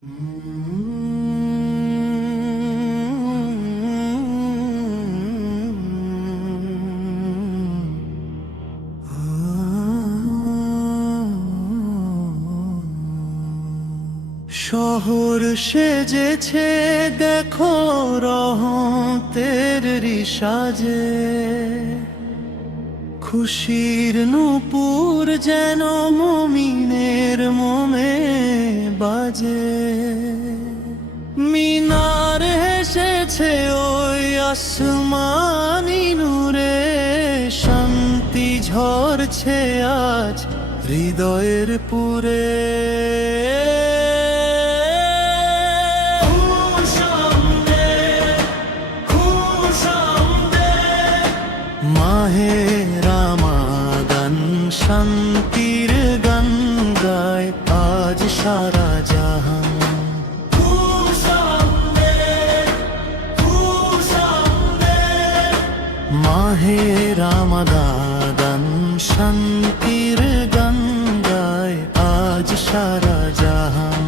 শহর সেজেছে দেখো রহমতের সাজে, খুশির নূপুর যেন মুমিনের মোমে বাজে। মিনার হেসেছে ওই আসমানি নূরে, শান্তি ঝরছে আজ হৃদয়ের পুরে। মাহে রমাদান শান্তির গান গায় আজ সারা জাহান। মাহে রমাদান শান্তির গান গায় আজ সারা জাহান।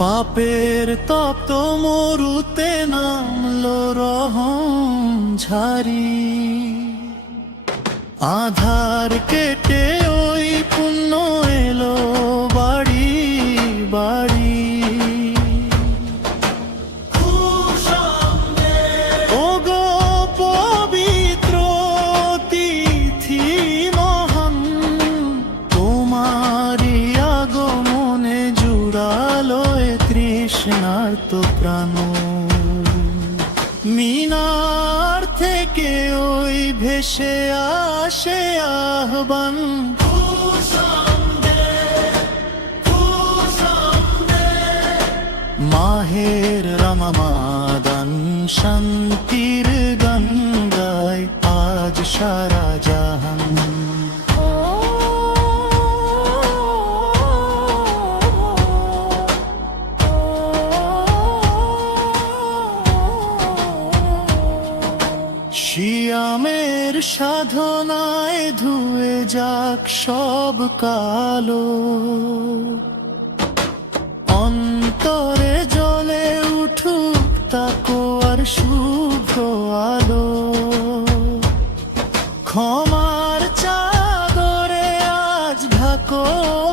পাপের তপ্ত মরুতে নামলো রহম ঝারি, আধার কেটে ওই পুণ্য এলো বাড়ি বাড়ি। ওগো পবিত্র তিথি মহান, তোমারি আগমনে জুড়ালো তৃষ্ণার্ত প্রাণ। মিনার থেকে ওই ভেসে আসে আহ্বান, মাহের রমাদান শান্তির গান গায় আজ সারা জাহান। সিয়ামের সাধনায় ধুয়ে যাক সব কালো, অন্তরে জ্বলে উঠুক তাকওয়ার শুভ আলো। ক্ষমার চাদরে আজ ঢাকো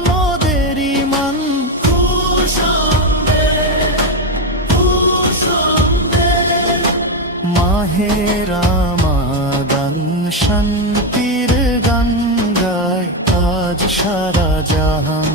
মোদের ঈমান, মাহে রমাদান শান্তির গান গায় আজ সারা জাহান।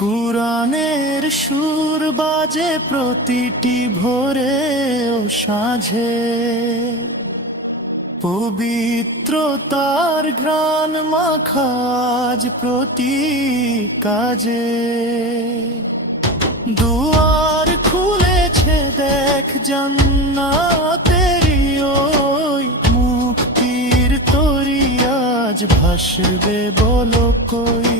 কুরআনের সুর বাজে প্রতিটি ভোরে ও সাঁঝে, পবিত্রতার ঘ্রাণ মাখা আজ প্রতি কাজে। দুয়ার খুলেছে দেখ জান্নাতেরি ওই, মুক্তির তরি আজ ভাসবে বলো কই।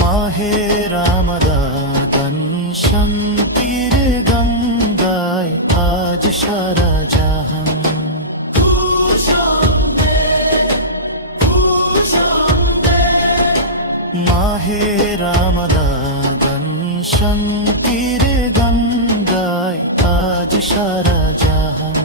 মাহে রমাদান শান্তির গান গায় আজ সারা জাহান। মাহে রমাদান শান্তির গান গায় আজ সারা জাহান।